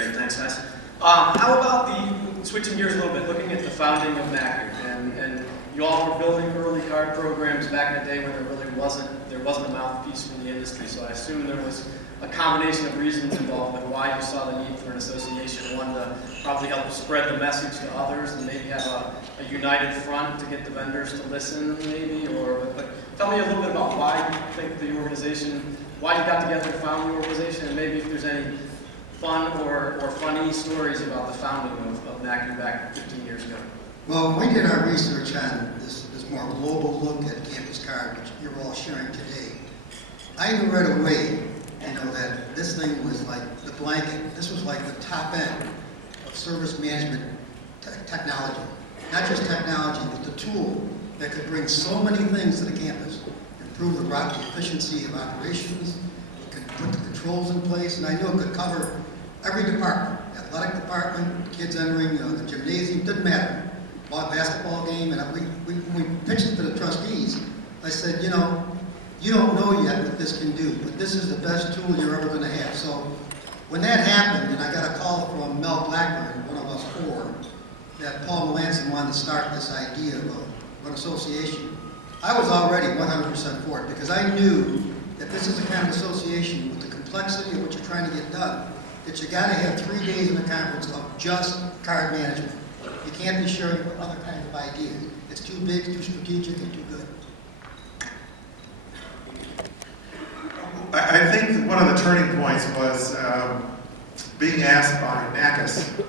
Great, thanks guys. How about switching gears a little bit, looking at the founding of NACCU, and you all were building early card programs back in the day when there wasn't a mouthpiece from the industry, so I assume there was a combination of reasons involved with why you saw the need for an association. One, to probably help spread the message to others and maybe have a united front to get the vendors to listen, maybe, but tell me a little bit about why you think the organization, why you got together to found the organization, and maybe if there's any fun or funny stories about the founding of NACCU back 15 years ago. Well, when we did our research on this more global look at Campus Card, which you're all sharing today, I knew right away, that this thing was like the blanket. This was like the top end of service management technology. Not just technology, but the tool that could bring so many things to the campus. Improve the efficiency of operations, it could put the controls in place, and I knew it could cover every department. Athletic department, kids entering the gymnasium, didn't matter. Basketball game, and when we pitched it to the trustees, I said, you don't know yet what this can do, but this is the best tool you're ever going to have. So when that happened, and I got a call from Mel Blackburn, one of us four, that Paul Melanson wanted to start this idea of an association, I was already 100% for it, because I knew that this is the kind of association with the complexity of what you're trying to get done, that you got to have 3 days in the conference of just card management. You can't be sharing other kinds of ideas. It's too big, too strategic, and too good. I think that one of the turning points was being asked by NACCU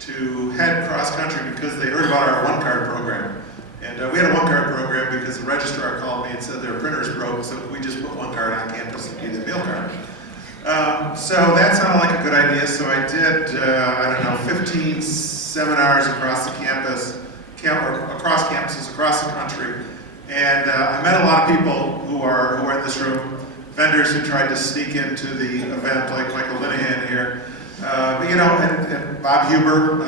to head cross-country because they heard about our one-card program. And we had a one-card program because the registrar called me and said their printer's broke, so we just put one card on campus and gave the meal card. So that sounded like a good idea, so I did, 15 seminars across the campus, across campuses across the country. And I met a lot of people who are in this room, vendors who tried to sneak into the event, like Michael Linehan here. And Bob Huber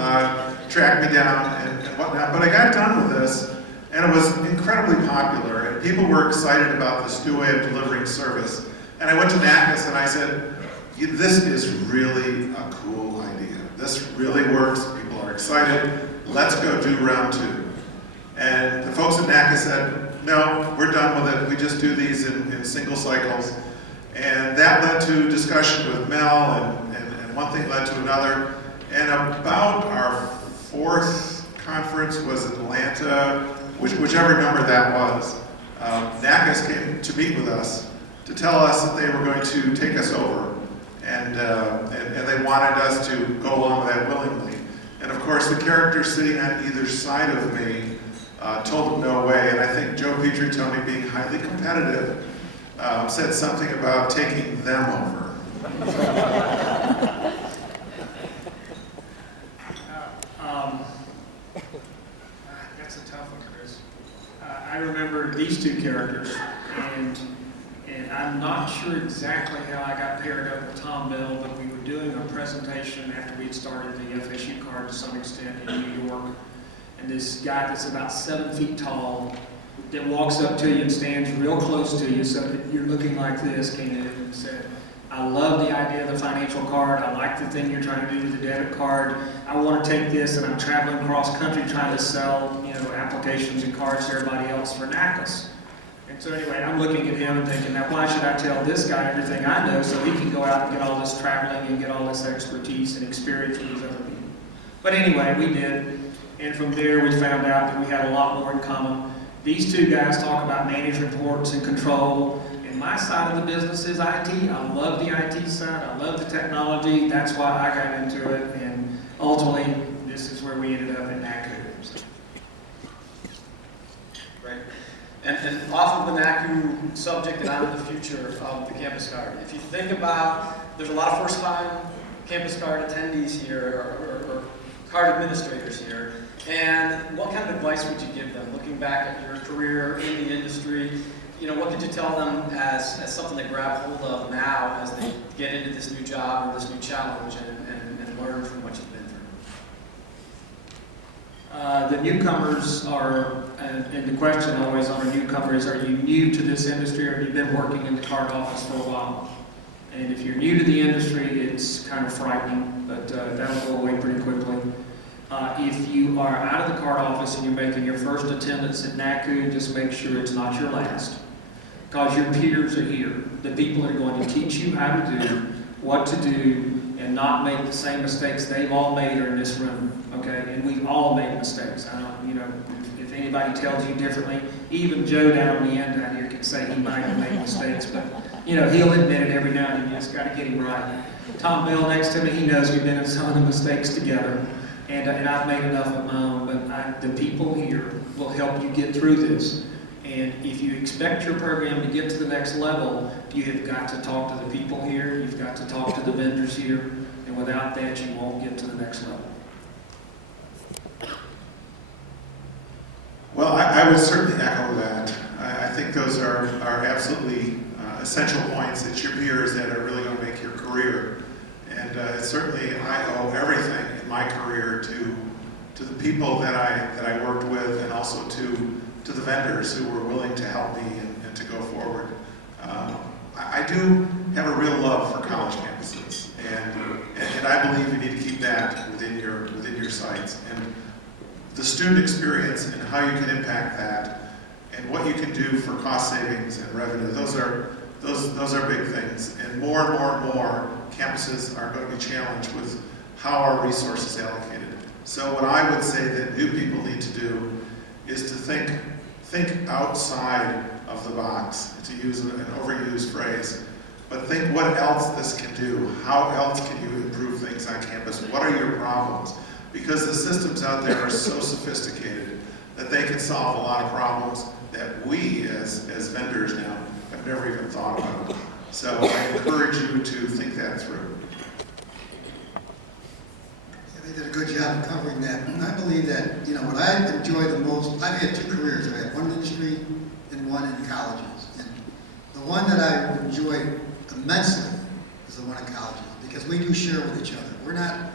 tracked me down and whatnot. But I got done with this, and it was incredibly popular, and people were excited about this new way of delivering service. And I went to NACCU and I said, this is really a cool idea. This really works. People are excited. Let's go do round 2. And the folks at NACCU said, no, we're done with it. We just do these in single cycles. And that led to discussion with Mel, and one thing led to another. And about our 4th conference was Atlanta, whichever number that was. NACCU came to meet with us to tell us that they were going to take us over. And they wanted us to go along with that willingly. And of course, the characters sitting on either side of me told them no way, and I think Joe Pietrantoni, being highly competitive, said something about taking them over. That's a tough one, Chris. I remember these two characters, and I'm not sure exactly how I got paired up with Tom Bell, but we were doing a presentation after we'd started the FSU card to some extent in New York. And this guy that's about 7 feet tall that walks up to you and stands real close to you so that you're looking like this came in and said, I love the idea of the financial card. I like the thing you're trying to do with the debit card. I want to take this, and I'm traveling cross country trying to sell, applications and cards to everybody else for NACCU. And so anyway, I'm looking at him and thinking, now why should I tell this guy everything I know so he can go out and get all this traveling and get all this expertise and experience with these other people. But anyway, we did. And from there, we found out that we had a lot more in common. These two guys talk about managed reports and control. And my side of the business is IT. I love the IT side. I love the technology. That's why I got into it. And ultimately, this is where we ended up in NACCU. So. Great. And off of the NACCU subject and on to the future of the campus card. If you think about, there's a lot of first-time campus card attendees here, or card administrators here. And what kind of advice would you give them, looking back at your career in the industry? What could you tell them as something to grab hold of now as they get into this new job or this new challenge and learn from what you've been through? The newcomers are, and the question always on a newcomer is, are you new to this industry or have you been working in the card office for a while? And if you're new to the industry, it's kind of frightening, but that'll go away pretty quickly. If you are out of the card office and you're making your first attendance at NACCU, just make sure it's not your last. Because your peers are here. The people that are going to teach you how to do, what to do, and not make the same mistakes they've all made are in this room, okay? And we've all made mistakes. I don't, you know, if anybody tells you differently, even Joe down on the end out here can say he might have made mistakes, but, you know, he'll admit it every now and then. You just got to get him right. Tom Bell next to me, he knows we've been in some of the mistakes together, and I've made enough of my own, but the people here will help you get through this. And if you expect your program to get to the next level, you have got to talk to the people here, you've got to talk to the vendors here, and without that, you won't get to the next level. Well, I would certainly echo that. I think those are absolutely essential points that your peers that are really going to make your career. And certainly I owe everything in my career to the people that I worked with, and also to the vendors who were willing to help me and to go forward. I do have a real love for college campuses, and I believe you need to keep that within your sites. And the student experience and how you can impact that, and what you can do for cost savings and revenue, those are big things. And more campuses are going to be challenged with how our resources allocated. So what I would say that new people need to do is to think outside of the box, to use an overused phrase, but think what else this can do. How else can you improve things on campus? What are your problems? Because the systems out there are so sophisticated that they can solve a lot of problems that we as vendors now have never even thought about. So I encourage you to think that through. They did a good job of covering that. And I believe that, you know, what I enjoy the most, I've had 2 careers. I had one in industry and one in colleges. And the one that I enjoy immensely is the one in colleges, because we do share with each other. We're not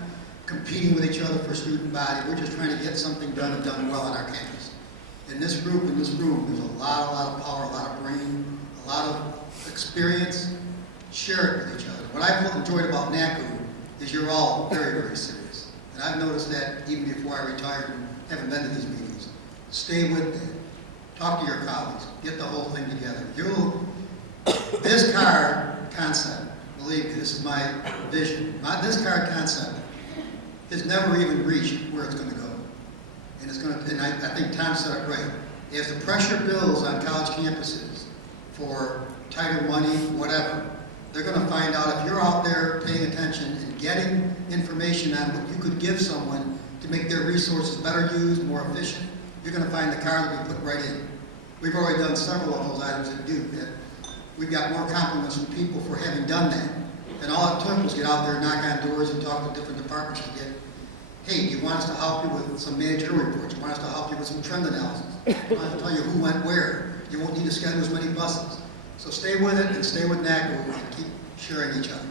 competing with each other for student body. We're just trying to get something done and done well on our campus. In this group, in this room, there's a lot of power, a lot of brain, a lot of experience. Share it with each other. What I've enjoyed about NACCU is you're all very, very serious. And I've noticed that even before I retired and haven't been to these meetings. Stay with them. Talk to your colleagues. Get the whole thing together. This card concept, believe me, this is my vision. This card concept has never even reached where it's going to go. And it's going to, and I think Tom said it right. As the pressure builds on college campuses for tighter money, whatever, they're going to find out if you're out there paying attention and getting information on what you could give someone to make their resources better used, more efficient, you're going to find the card that we put right in. We've already done several of those items that do that. We've got more compliments from people for having done that. And all it took was get out there, knock on doors, and talk to different departments and get, hey, do you want us to help you with some managerial reports? Do you want us to help you with some trend analysis? Do you want us to tell you who went where? You won't need to schedule as many buses. So stay with it and stay with NACCU and keep sharing each other.